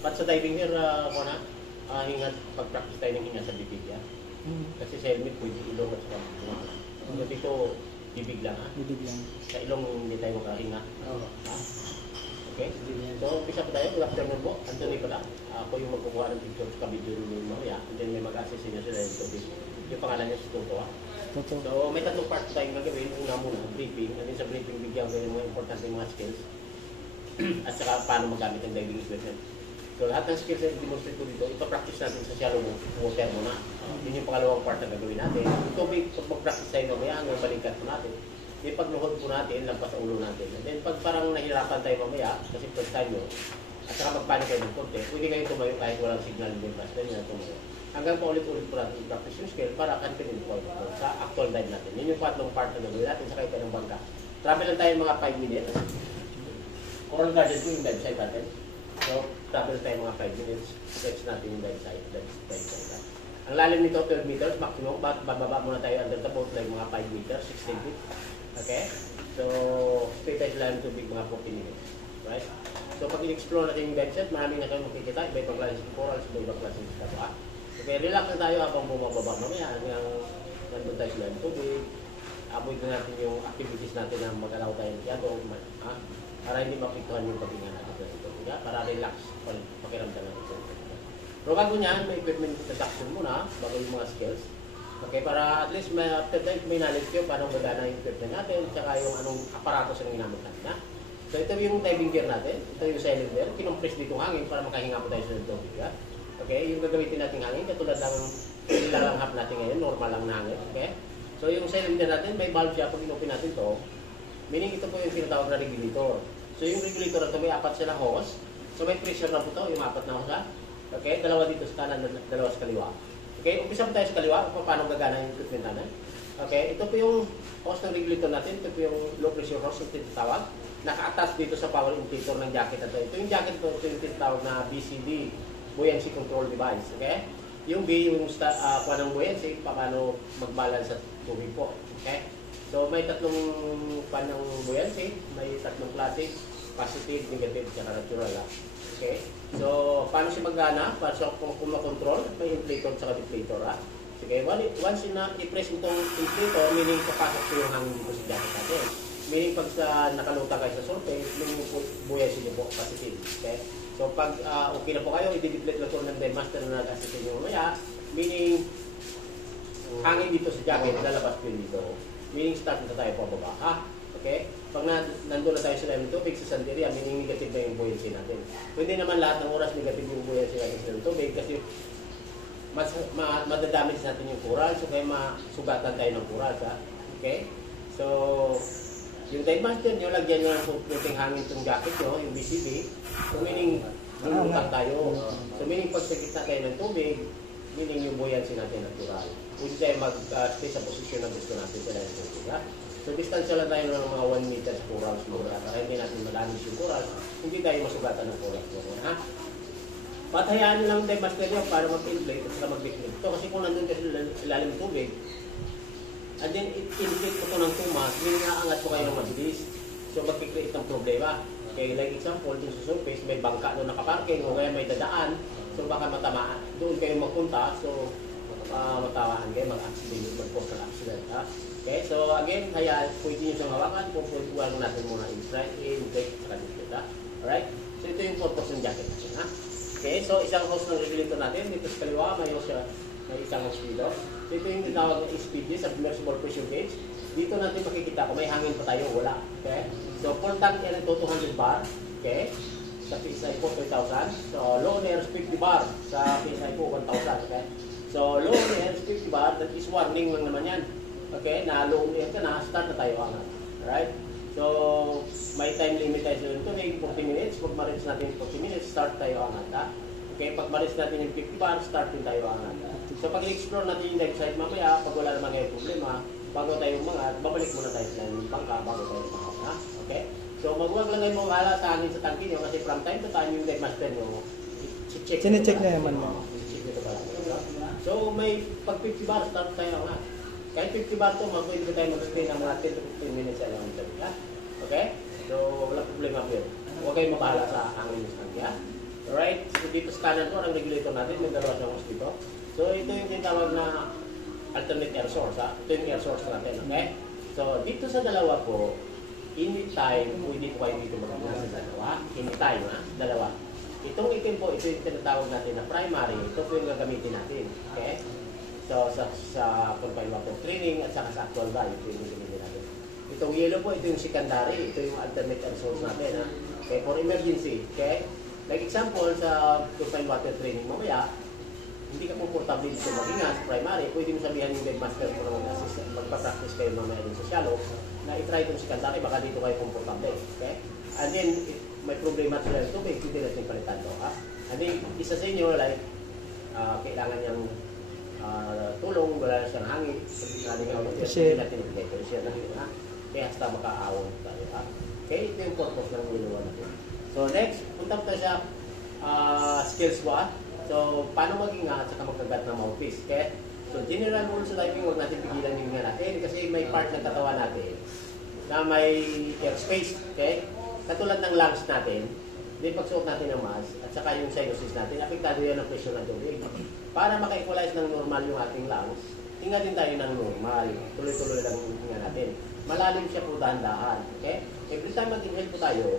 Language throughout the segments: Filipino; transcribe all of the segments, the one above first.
But sa diving here, ko na, hinga, pag-practice tayo ng hinga sa bibig, ya. Kasi sa helmet, pwede ilong at saka bumangan. So dito, bibig lang, ha? Bibig lang. Sa ilong, hindi tayo makahinga. Oo. Ha? Okay? So, umpisa pa tayo. Good afternoon po. Anthony pala. Ako yung magkukuha ng picture sa video ni mamaya. And then may mag-access niya sila yung tubig. Yung pangalan niya si Toto, ha? Totoo. So, may tatlong part tayong gagawin. Una muna, briefing. And then sa briefing, bigyan ko yung mga importante mga skills. At saka paano magamit ang diving equipment. So, lahat ng skills na i-demonstrate ko dito, ipapractice natin sa shallow water muna. Yun yung pangalawang part na gagawin natin. Yung tubig, pag mag-practice tayo mamaya, hanggang balikat po natin. Then pagluhod po natin, lampas sa ulo natin. And then pag parang nahirapan tayo mamaya, kasi first time nyo, at saka magpanik kayo ng konti, pwede kayo tumayo kahit walang signal din basta nyo na tumayo. Hanggang paulit-ulit po natin i-practice yung skill para confident po sa actual dive natin. Yun yung patlong part na gagawin natin sa kahit ng bangka. Travel lang tayo mga 5 minutes. Coral Garden po yung dive site natin. So, travel tayo mga 5 minutes. Sketch natin yung dive site. Ang lalim nito 12 meters maximum. Bababa muna tayo under the boat like mga 5 meters, 16 feet. Okay? So, stay tayo sa lalim tubig mga 40 minutes. Right? So, pag in-explore natin yung dive set, maraming na kayo makikita. Iba-ibang klase ng corals, iba-ibang klase ng katwa. Okay, relax na tayo habang bumababa mamaya. Hanggang nandun tayo sa lalim tubig. Avoid na natin yung activities natin na mag-alaw tayo ng tiyago. Para hindi mapiktuhan yung paghinga natin sa tubig. Para relax. Pakiramdam natin sa tubig. Pero bago niyan, may equipment introduction muna. Bago yung mga skills. Okay, para at least after that, may knowledge kayo paano gagana yung equipment natin, tsaka yung anong aparato sa ginamit natin. Ha? So ito yung diving gear natin, ito yung cylinder, kinompress dito hangin para makahinga po tayo sa tubig. Ha? Okay, yung gagamitin natin hangin, katulad ng nilalanghap natin ngayon, normal lang na hangin. Okay? So yung cylinder natin, may valve siya pag inopen natin to, meaning ito po yung tinatawag na regulator. So yung regulator na ito, may apat sila hose, so may pressure na po ito, yung apat na hose. Ha? Okay, dalawa dito sa kanan, dalawa sa kaliwa. Okay, umpisa mo tayo sa kaliwa kung paano gagana yung equipment natin. Okay, ito po yung hose ng regulator natin. Ito po yung low pressure hose yung tinatawag. Naka-attach dito sa power indicator ng jacket na ito. Ito yung jacket ito yung tinatawag na BCD, Buoyancy Control Device. Okay, yung B yung ng buoyancy, paano mag-balance sa tubig po. Okay, so may tatlong ng buoyancy, may tatlong klase, positive, negative, at natural. Okay, so paano siya magana? Para siya kung makontrol, may inflator at deflator. Sige, once na i-press itong inflator, meaning papasok ko yung hangin dito sa jacket natin. Meaning pag nakalutang kayo sa surface, yung buoyancy niyo po positive. Okay, so pag okay na po kayo, i-deflate lang po ng dive master na nag-assist nyo mamaya, meaning hangin dito sa jacket, lalabas po dito. Meaning start na tayo po baba. Ha? Okay? Pag nandun na tayo sa lalim ng tubig, sa santeria, meaning negative na yung buoyancy natin. Pwede naman lahat ng oras negative yung buoyancy natin sa tubig kasi madadamage natin yung coral, so kaya masugatan tayo ng coral. Okay? So, yung dive master nyo, lagyan nyo ng floating hangin itong jacket nyo, yung BCB, so meaning lulutang tayo. So meaning pag sa gitna tayo ng tubig, meaning yung buoyancy natin natural. Pwede tayo mag-stay sa posisyon na gusto natin sa lalim ng tubig. So, distansya lang tayo ng mga 1 meter corals muna. Para hindi natin malamis yung corals, hindi tayo masugatan ng corals muna. Ha? Patayaan nyo lang dive master nyo para mag-inflate at saka mag-deflate. Ito kasi kung nandun kasi ilalim tubig, and then inflate ko ito ng tumas, meaning aangat ko kayo ng mabilis. So, mag-create ng problema. Okay, like example, dun sa surface, may bangka doon nakaparking o kaya may dadaan. So, baka matamaan. Doon kayo magpunta. So, matawaan kayo, mag-accident, mag-cause ng accident. Ha? Okay, so again, kaya pwede nyo siyang hawakan kung pwede natin muna in-strike, in-break, saka dito. Alright? So ito yung purpose ng jacket natin. Ha? Okay, so isang hose ng regulator natin. Dito sa kaliwa, may isang hose dito. So ito yung tinawag ng SPG, Submersible Pressure Gauge. Dito natin makikita kung may hangin pa tayo, wala. Okay? So full tank air ito 200 bar. Okay? Sa PSI po 2,000. So low air 50 bar sa PSI po 1,000. Okay? So low air 50 bar, that is warning lang naman yan. Okay, na-low air ka na, start na tayo angat. Alright? So, may time limit tayo dito, may 40 minutes. Pag ma-reach natin yung 40 minutes, start tayo angat. Ha? Okay, pag ma-reach natin yung 50 bar, start din tayo angat. So, pag i-explore natin yung dive site mamaya, pag wala naman ngayon problema, bago tayo umangat, babalik muna tayo sa bangka bago tayo umangat. Ha? Okay? So, magwag lang kayo mawala sa hangin sa tangke nyo kasi from time to time yung dive master nyo, Sine-check na naman mo. So, may pag 50 bar, start tayo angat. Kahit 50 bar to, pwede tayo mag-stay ng mga 10 to 15 minutes sa ilang sabi. Okay? So, wala problema po yun. Huwag kayong mabahala sa hangin sa kanya. Alright? dito sa kanan po, ang regulator natin, may dalawa siyang hose dito. So, ito yung tinatawag na alternate air source, ha? Ito yung air source natin, okay? So, dito sa dalawa po, anytime, pwede po kayo dito magmula sa dalawa. Anytime, ha? Dalawa. Itong itim po, ito yung tinatawag natin na primary. Ito po yung gagamitin natin, okay? So, sa confined water training at saka sa actual value, ito yung gagamitin natin. Itong yellow po, ito yung secondary. Ito yung alternate air source natin, ha? Okay, for emergency, okay? Like example, sa confined water training mamaya, hindi ka komportable dito maghinga sa primary, pwede mo sabihan yung webmaster mo na magpa-practice kayo mamaya din sa shallow, na i-try itong secondary, baka dito kayo komportable, okay? And then, may problema sila ito, may pwede natin palitan ito, ha? And then, isa sa inyo, like, kailangan niyang tulong, wala siyang hangin, pwede natin ito, siya na dito, ha? Kaya hasta makaawon tayo, ha? Okay, ito yung purpose ng ginawa natin. So, next, punta po tayo sa skills 1. So, paano maghinga at saka magkagat ng mouthpiece, okay? So, general rules sa diving, huwag natin pigilan yung hinga natin kasi may part ng katawan natin na may airspace, okay? Katulad ng lungs natin, din pagsuot natin ng mask at saka yung sinuses natin, apektado yan ng pressure ng tubig. Para maka-equalize ng normal yung ating lungs, hinga din tayo ng normal. Tuloy-tuloy lang yung hinga natin. Malalim siya po dahan-dahan, okay? Every time mag-inhale po tayo,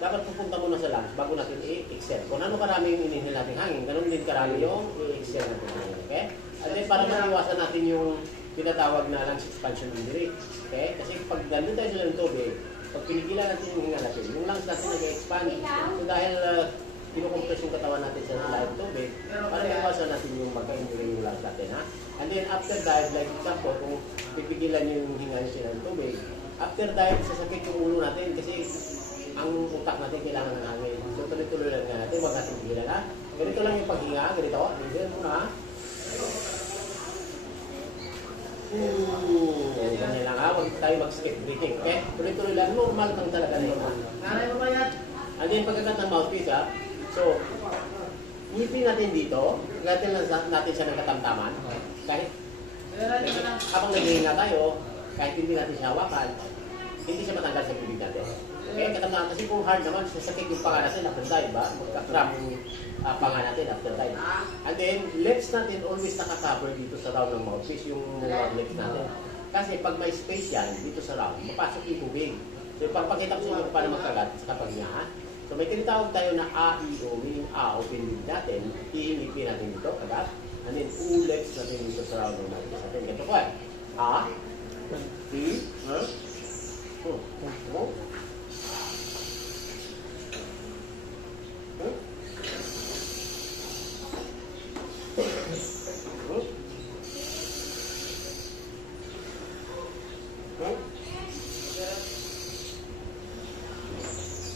dapat pupunta muna sa lungs bago natin i-exhale. Kung ano karami yung inhale natin hangin, ganun din karami yung i-exhale natin hangin. Okay? At then para maiwasan natin yung tinatawag na lungs expansion injury. Okay? Kasi pag nandun tayo sa tubig, pag pinigilan natin yung hinga natin, yung lungs natin nag-expand. So dahil kinukompress yung katawan natin sa live tubig, para maiwasan natin yung magka-injury yung lungs natin. Ha? And then after dive, like example, kung pipigilan yung hinga natin ng tubig, after dive, sasakit yung ulo natin kasi ang utak natin kailangan ng hangin. So, tuloy-tuloy lang natin. Huwag natin pigilan, ha? Ganito lang yung paghinga. Ganito. Ganito muna, ha? Ganyan lang, ha? Huwag tayo mag-skip breathing. Okay? Tuloy-tuloy lang. Normal kang talaga na yun. And then, pagkagat ng mouthpiece, ha? So, ngipin natin dito. Gatin lang natin siya ng katamtaman. Kahit habang naghihinga tayo, kahit hindi natin siya hawakan, hindi siya matanggal sa bibig natin. Okay, katamtaman kasi kung hard naman, sasakit yung panga natin after dive, ba? Magka-cram yung panga natin after dive. And then, lips natin always naka-cover dito sa round ng mouthpiece, yung lips natin. Kasi pag may space yan, dito sa round, mapasok yung tubig. So, ipapakita ko sa inyo kung paano magkagat sa paghinga. So, may tinatawag tayo na A-I-O, meaning A, open bibig natin, iinipin natin dito, kagat. And then, lips natin dito sa round ng mouthpiece natin. Ganito po eh. A, I,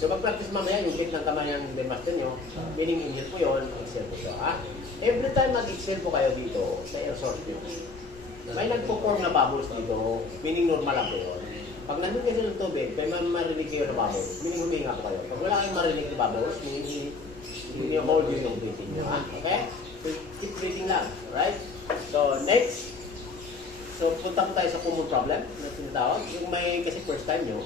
So, mag-practice mamaya yung take ng kamay ng master nyo, meaning inhale po yun, exhale po siya. Every time mag-exhale po kayo dito sa air source nyo, may nagpo-form na bubbles dito, meaning normal lang po yun. Pag nandun kayo ng tubig, may marinig kayo na bubbles, meaning huminga po kayo. Pag wala kayong marinig na bubbles, meaning hindi hold yun yung breathing nyo. Okay? So, keep breathing lang. Right? So, next. So, punta po tayo sa common problem na sinatawag. Yung may kasi first time nyo.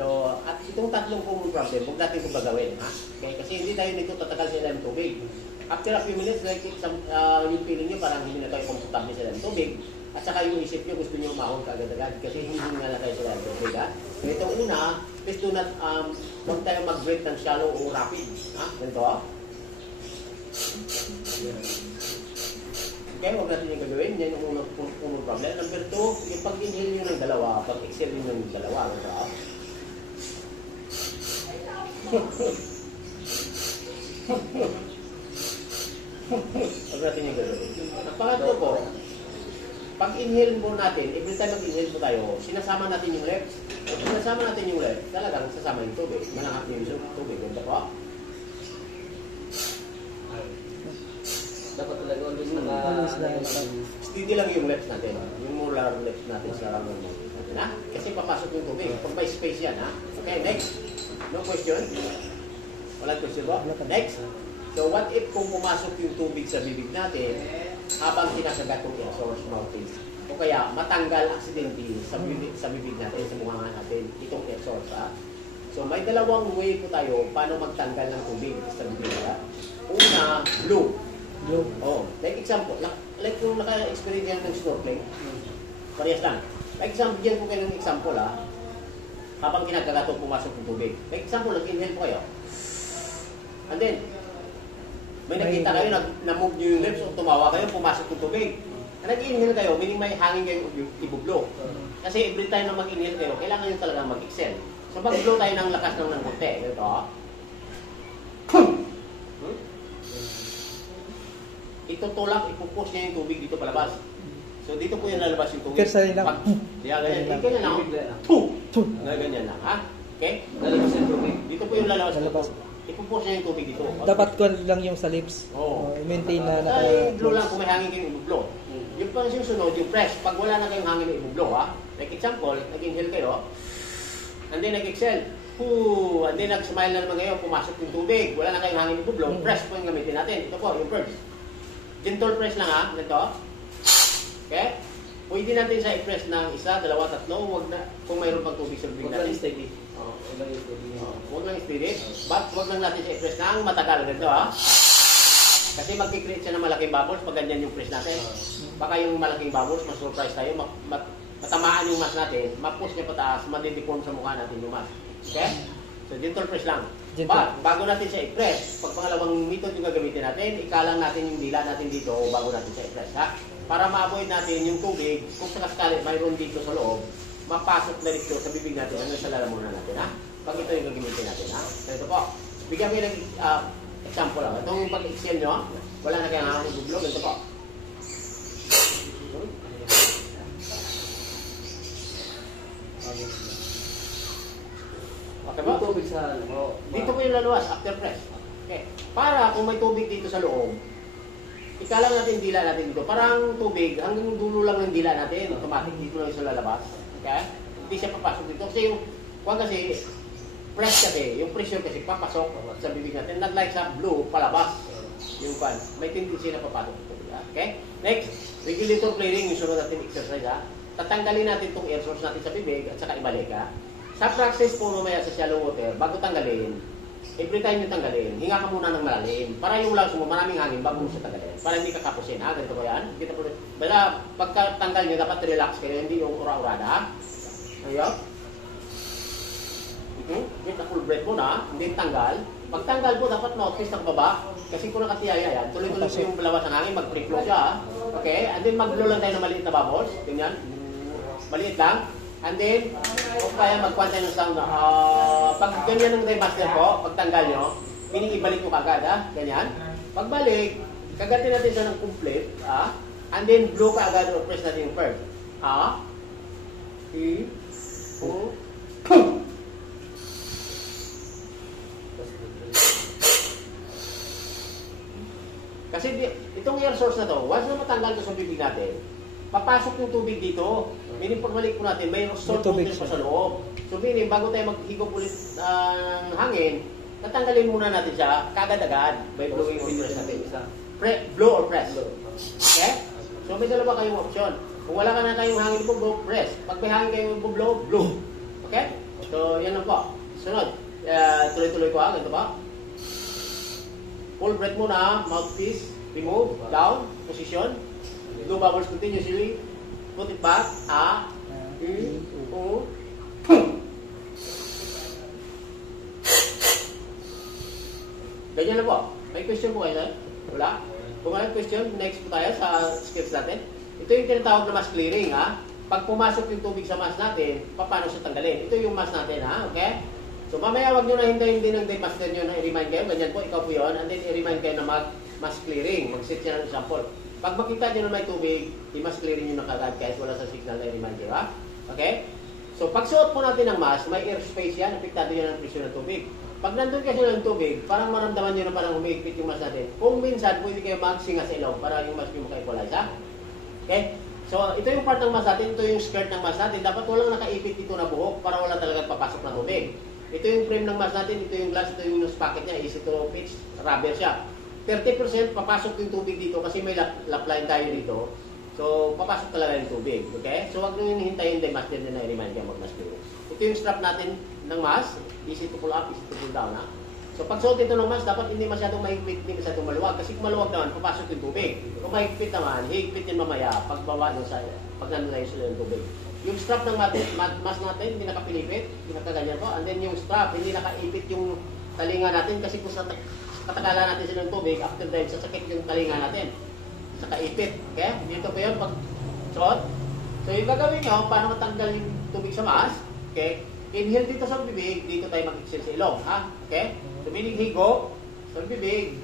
So, at itong tatlong common problem, huwag natin kung bagawin. Ha? Okay? Kasi hindi tayo nito tatagal sa ilang tubig. After a few minutes, like, yung feeling nyo parang hindi na tayo komportable sa ilang tubig. At saka yung isip nyo, gusto nyo umahon kaagad-agad kasi hindi nga na tayo sa ilang tubig. Ha? So, itong una, please do not, huwag tayo mag-break ng shallow o rapid. Ha? Ganito, ha? Okay, huwag natin yung gagawin. Yan yung unang problem. Number 2, yung pag-inhale nyo ng dalawa, pag-exhale nyo ng dalawa. Ganito, ha? Huwag natin yung gagawin. Ang pangatlo po, pag-inhale mo natin, every time mag-inhale po tayo, sinasama natin yung left. Pag sinasama natin yung left, talagang sasama yung tubig. Malangap yung tubig. Ganito po. Dapat talaga always Steady lang yung left natin. Yung molar left natin sa round natin. Ha? Kasi papasok yung tubig. Pag may space yan, ha? Okay, next. No question? Walang question ba? Next. So, what if kung pumasok yung tubig sa bibig natin habang kinakagat yung air source mouthpiece? O kaya, matanggal accidentally sa bibig natin, sa mukha natin, itong air source, ha? So, may dalawang way po tayo paano magtanggal ng tubig sa bibig, ha? blue. Blue. Oh, like example, like kung naka-experience yan ng snorkeling, parehas lang. Like example, bigyan ko kayo ng example habang kinakagato pumasok ng tubig. Like example, nag-inhale po kayo. And then, may nakita kayo, na-move nyo yung lips o tumawa kayo, pumasok ng tubig. Nag-inhale kayo, meaning may hangin kayo ibublo. Kasi every time na mag-inhale kayo, kailangan nyo talagang mag-exhale. So mag-blow tayo ng lakas ng konti. Ito. Itutulak, ipupush niya yung tubig dito palabas. So dito po yung lalabas yung tubig. Pero sa rin lang. Ganyan lang. Ganyan lang. Ha? Okay? Lalabas yung tubig. Dito po yung lalabas yung Lalabas. tubig. Ipupush niya yung tubig dito. Dapat ko lang yung sa lips. Oo. I-maintain na Ay, blow lang kung may hangin kayo ibublo. Yung pang susunod, yung press. Pag wala na kayong hangin na ibublo, ha? Like example, nag-inhale kayo, and then nag-exhale. And then nag-smile na naman kayo, pumasok yung tubig. Wala na kayong hangin ibublo. Press po yung gamitin natin. Ito po, yung first. Gentle press lang, ha? Ganito. Okay? Pwede natin siya i-press ng isa, dalawa, tatlo. Huwag na, kung mayroon pang tubig sa bibig Huwag lang natin. steady. Huwag lang yung steady. Huwag lang steady. But huwag lang natin siya i-press ng matagal. Ganito, ha? Kasi mag-create siya ng malaking bubbles pag ganyan yung press natin. Baka yung malaking bubbles, mas-surprise tayo, matamaan yung mask natin, ma-push niya pataas, madidipon sa mukha natin yung mask. Okay? So, gentle press lang. But, bago natin siya i-press, pag pangalawang method yung gagamitin natin, ikalang natin yung dila natin dito bago natin siya i-press, ha? Para ma-avoid natin yung tubig, kung sakasakali mayroon dito sa loob, mapasok na dito sa bibig natin hanggang sa lalamunan natin, ha? Pag ito yung gagamitin natin, ha? So, ito po. Bigyan ko yung example lang. Itong pag-exhale nyo, wala na kayang hangin bublog. Ito po. Okay ba? Tubig sa Dito po yung laluwas, after press. Okay. Para kung may tubig dito sa loob, ikalang natin yung dila natin dito. Parang tubig, hanggang yung dulo lang ng dila natin, automatic dito lang sa lalabas. Okay? Hindi siya papasok dito. Kasi yung, kasi, press kasi, yung pressure kasi papasok sa bibig natin. Not like sa blue, palabas. Yung pan, may tendency na papasok dito. Okay? Next, regulator flaring, yung sunod natin exercise, ha? Tatanggalin natin itong air source natin sa bibig at saka ibalik, ha? Sa practice po mamaya sa shallow water, bago tanggalin, every time yung tanggalin, hinga ka muna ng malalim. Para yung lungs mo, maraming hangin bago mo siya tanggalin. Para hindi ka kapusin, ha? Ganito po yan. Kita po. Bala, pagkatanggal nyo, dapat relax kayo, hindi yung ura-urada, ha? Ayun. Get a full breath muna, hindi tanggal. Pag tanggal po, dapat notice ng baba. Kasi kung nakatiyaya yan, tuloy-tuloy po yung balawas ng hangin, mag-pre-flow siya, ha? Okay? And then mag-blow lang tayo ng maliit na bubbles. Ganyan. Maliit lang. And then, o kaya magkwanta ng sound na, pag ganyan ng master po, pag tanggal nyo, meaning ibalik mo kagad, ha? Ganyan. Pagbalik, kagatin natin siya ng complete, ha? And then, blow ka agad o press natin yung first. Ha? Kasi itong air source na to, once na matanggal to sa bibig natin, papasok yung tubig dito. Meaning pag balik po natin, may salt water pa sa loob. So meaning, bago tayo maghigop ulit ng hangin, natanggalin muna natin siya kagad-agad by blowing or press natin. Blow or press. Okay? So may dalawa kayong option. Kung wala ka na kayong hangin po, blow, press. Pag may hangin kayong blow, blow. Okay? So yan lang po. Sunod. Tuloy-tuloy ko ha. Ganito ba? Full breath muna. Mouthpiece. Remove. Down. Position. Blow bubbles continuously. Put it back. Ganyan na po. May question po kayo, sir? Wala? Kung walang question, next po tayo sa skills natin. Ito yung tinatawag na mask clearing, ha? Pag pumasok yung tubig sa mask natin, paano siya tanggalin? Ito yung mask natin, ha? Okay? So mamaya wag nyo na hintayin din ng day master nyo na i-remind kayo. Ganyan po, ikaw po yun. And then i-remind kayo na mask clearing. Mag-set siya ng example. Pag makita nyo na may tubig, i-mask clearing nyo na kagad kahit wala sa signal na i-remind kayo, ha? Okay? So pag suot po natin ng mask, may airspace yan. Apektado yan ang presyon ng tubig. Pag nandun kasi ng tubig, parang maramdaman nyo na parang umiikpit yung mask natin. Kung minsan, pwede kayo magsinga sa ilaw para yung mask nyo maka-equalize, ha? Okay? So, ito yung part ng mask natin, ito yung skirt ng mask natin. Dapat walang nakaipit dito na buhok para wala talagang papasok na tubig. Ito yung frame ng mask natin, ito yung glass, ito yung nose pocket niya, easy to pitch, rubber siya. 30% papasok yung tubig dito kasi may lap line tayo dito. So, papasok talaga yung tubig. Okay? So, wag nyo yung hintayin din mask din na i-remind kayo mag-mask nyo. Ito yung strap natin ng mask. Easy to pull up, easy to pull down. Ha? So, So pag suot ito ng mask, dapat hindi masyadong mahigpit, hindi masyadong maluwag. Kasi kung maluwag naman, papasok yung tubig. Kung mahigpit naman, higpit din mamaya pagbaba doon sa pag nandun tayo sa tubig. Yung strap ng mask natin, hindi nakapilipit, hindi nakaganyan po. And then yung strap, hindi nakaipit yung talinga natin kasi kung sa katagalan natin sila ng tubig, after dahil sasakit yung talinga natin. Saka ipit. Okay? Dito po yun pag suot. So yung gagawin nyo, paano matanggal yung tubig sa mask? Okay? Inhale dito sa bibig, dito tayo mag-exhale sa ilong. Ha? Okay? So meaning higo, sa bibig,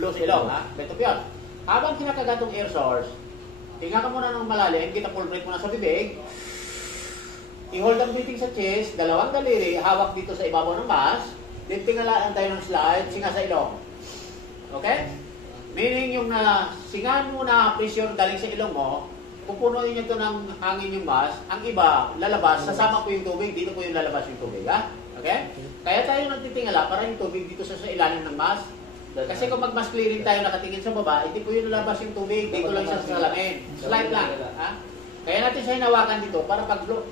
blow sa ilong. Ha? Dito po yun. Habang kinakagatong air source, hinga ka muna ng malalim, kita full breath muna sa bibig. I-hold ang breathing sa chest, dalawang daliri, hawak dito sa ibabaw ng mask. Then tingalaan tayo ng slide, singa sa ilong. Okay? Meaning yung singahan mo na pressure galing sa ilong mo, pupunuin nyo ito ng hangin yung mask, ang iba, lalabas, sasama po yung tubig, dito po yung lalabas yung tubig. Ha? Okay? Kaya tayo nagtitingala para yung tubig dito sa ilalim ng mask. Kasi kung mag-mask clearing tayo nakatingin sa baba, hindi po yung lalabas yung tubig, dito lang siya sa salamin. Slide lang. Ha? Kaya natin siya hinawakan dito para pag-blow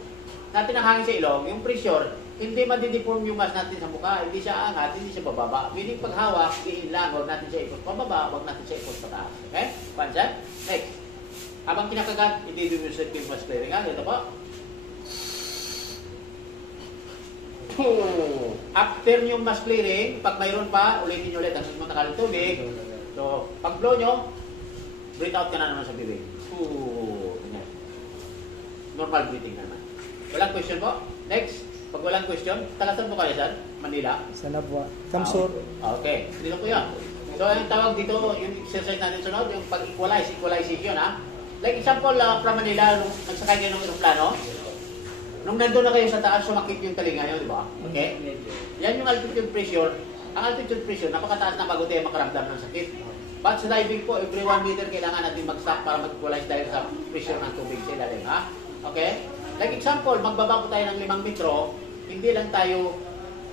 natin ang hangin sa ilong, yung pressure, hindi madideform yung mask natin sa mukha, hindi siya angat, hindi siya bababa. Meaning paghawak, iin lang, huwag natin siya ipot pababa, huwag natin siya ipot pataas. Okay? Pansin? Next. Habang kinakagat, hindi diminusit yung mask clearing. Ha? Ito po. After yung mask clearing, pag mayroon pa, ulitin nyo ulit ang matagal ng tubig. So, pag blow nyo, breathe out ka na naman sa bibig. Normal breathing naman. Walang question po? Next. Pag walang question, tagasan po kayo saan? Manila? Sa Nabwa. Kamsur. Okay. Dito po yan. So, yung tawag dito, yung exercise natin sunod, yung pag-equalize, equalization, ha? Like example, from Manila, nung nagsakay kayo ng aeroplano, nung nandun na kayo sa taas, sumakit yung talinga nyo, di ba? Okay? Yan yung altitude pressure. Ang altitude pressure, napakataas na bago tayo makaramdam ng sakit. But sa diving po, every 1 meter, kailangan natin mag-stop para mag-equalize dahil sa pressure ng tubig sa ilalim, ha? Okay? Like example, magbaba po tayo ng 5 metro, hindi lang tayo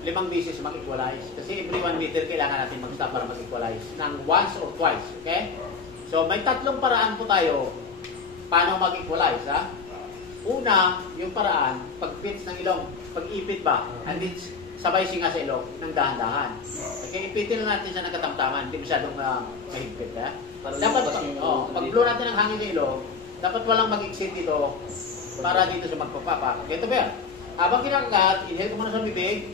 5 beses mag-equalize. Kasi every 1 meter, kailangan natin mag-stop para mag-equalize ng once or twice. Okay? So, may tatlong paraan po tayo paano mag-equalize, ha? Una, yung paraan, pag-pits ng ilong, pag-ipit ba, and then sabay singa sa ilong ng dahan-dahan. Okay, ipitin lang natin siya ng katamtaman, hindi masyadong mahigpit. Dapat, pag-blow natin ang hangin sa ilong, dapat walang mag-exit dito para dito siya magpapapa. Okay, ito ba yan? Habang kinakagat, inhale ko muna sa bibig,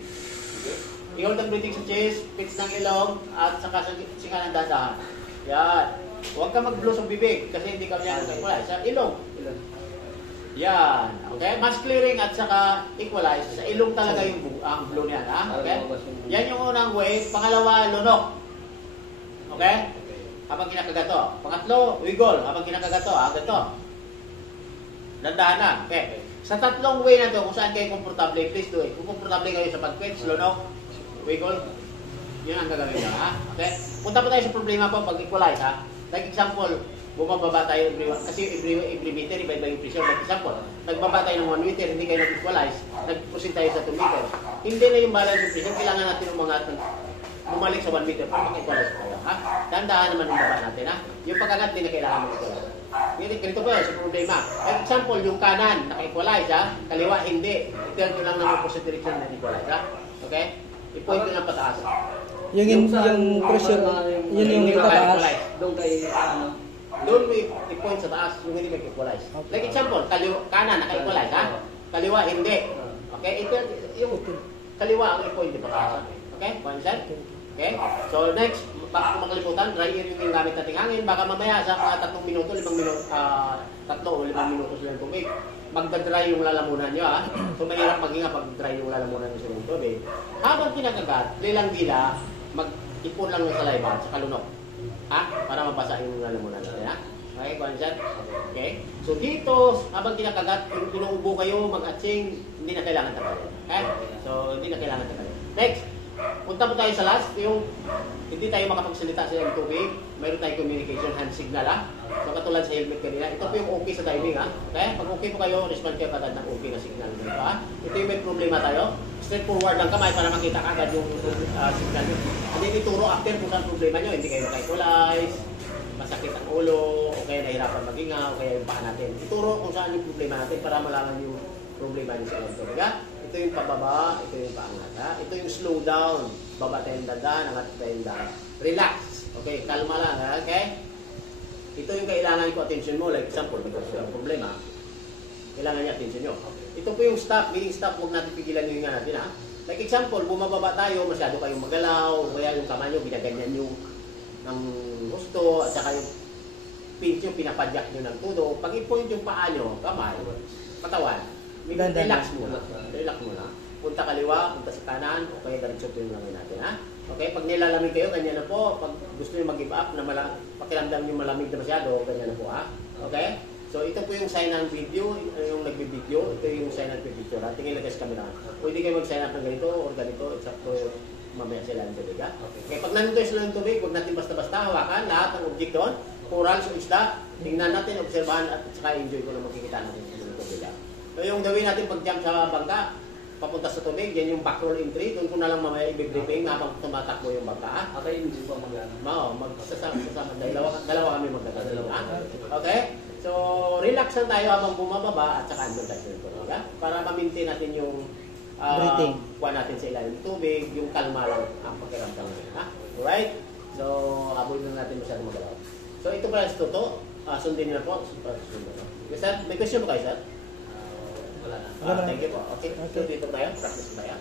i-hold ang breathing sa chest, pits ng ilong, at saka singa ng dahan-dahan. Yan. Huwag ka mag-blow sa bibig kasi hindi ka niya mag-equalize. Sa ilong. Yan. Okay? Mask clearing at saka equalize. Sa ilong talaga yung ang blow niya. Ha? Okay? Yan yung unang way. Pangalawa, lunok. Okay? Habang kinakagato. Pangatlo, wiggle. Habang kinakagato. Gato. Dandahan na. Okay. Sa tatlong way na to, kung saan kayo komportable, please do it. Kung komportable kayo sa pag-quits, lunok, wiggle, yun ang gagawin nyo. Ha? Okay? Punta pa tayo sa problema po pag-equalize. Ha? Like example, bumababa tayo kasi every meter, iba-iba yung pressure. Like example, nagbaba tayo ng 1 meter, hindi kayo nag-equalize, nag-proceed tayo sa 2 meter. Hindi na yung balance yung pressure, kailangan natin bumalik sa 1 meter para mag-equalize tayo. Ha? Dahan-dahan naman yung baba natin. Ha? Yung pagkagat, hindi na kailangan mag-equalize. Ganito po yun, sa problema. Like example, yung kanan, naka-equalize, ha? Kaliwa, hindi. I-turn ko lang ng opposite direction na equalize. Ha? Okay? I-point ko lang pataas. Yung pressure, yun yung pataas. Doon kay, doon mo i-point sa taas, yung hindi mag-equalize. Okay. Like example, kanan, naka-equalize, ha? Kaliwa, hindi. Okay? Ito, yung kaliwa ang i-point, di ba? Okay? One set? Okay? So, next, baka makalimutan, dry air yung gamit nating hangin. Baka mamaya sa mga 3 minuto, 5 minuto, 3 o 5 minuto sila ng tubig. Magdadry yung lalamunan nyo, ha? So, mahirap maghinga pag dry yung lalamunan nyo sa ng tubig. Habang kinakagat, lilang-dila, mag-ipon lang ng saliva sa kalunok. Ha? Para mabasa yung lalamunan natin, ha? Okay, Kwanzat? Okay? So dito, habang kinakagat, kung inuubo kayo, mag-atsing, hindi na kailangan tagalin. Okay? So, hindi na kailangan tagalin. Next, punta po tayo sa last, yung hindi tayo makapagsalita sa yung tubig, mayroon tayong communication hand signal, ha? So, katulad sa helmet kanina, ito po yung okay sa diving, ha? Okay? Pag okay po kayo, respond kayo agad ng okay na signal. Dito, ha? Ito yung may problema tayo. Straightforward lang kamay para makita agad yung signal nyo. Hindi ituro after kung saan problema nyo. Hindi kayo maka-equalize, masakit ang ulo, o kaya nahirapan maghinga, o kaya yung paa natin. Ituro kung saan yung problema natin para malaman yung problema nyo sa ilong tubig. Ito yung pababa, ito yung paangat. Ha? Ito yung slow down. Baba tayong dadan, angat tayong dadan. Relax. Okay, kalma lang. Ha? Okay? Ito yung kailangan ko attention mo. Like example, may problema. Kailangan niya attention nyo. Ito po yung stop, meaning stop, huwag natin pigilan yung hinga natin. Ha? Like example, bumababa tayo, masyado kayong magalaw, kaya yung kamay nyo, ginaganyan nyo ng gusto, at saka yung pinch nyo, pinapadyak nyo ng todo. Pag i-point yung paa nyo, kamay, katawan, relax muna. Relax muna. Punta kaliwa, punta sa kanan, o kaya diretso po yung lamay natin. Ha? Okay, pag nilalamig kayo, ganyan na po. Pag gusto nyo mag-give up, na pakiramdam nyo malamig na masyado, ganyan na po. Ha? Okay? So, ito po yung sign ng video, yung nagbi-video. Ito yung sign ng picture. Tingin lang sa camera. Pwede kayo mag-sign up ng ganito or ganito. Eksakto mamaya sila ng tubig. Ha? Okay, pag nandito sila ng tubig, huwag natin basta-basta hawakan lahat ng object doon. Coral, so isda. Tingnan natin, obserbahan at saka enjoy ko na makikita natin ng tubig. Ha? So, yung gawin natin pag-jump sa bangka, papunta sa tubig, yan yung back roll entry. Doon ko na lang mamaya i-briefing habang tumatakbo yung bangka. Ha? Okay, hindi pa magana. Magsasama. Dalawa kami magkakasama. Okay? So, relax lang tayo habang bumababa at saka andun tayo sa tubig. Ha? Para ma-maintain natin yung breathing. kuha natin sa ilalim ng tubig, yung kalma lang ang pakiramdam natin. Ha? Alright? So, habol na natin masyadong magalaw. So, ito pala sa toto. Sundin na po. Yes, sir? May question ba kayo, sir? Wala na. Wala na. Thank you po. Okay. Okay. So, dito tayo. Practice tayo.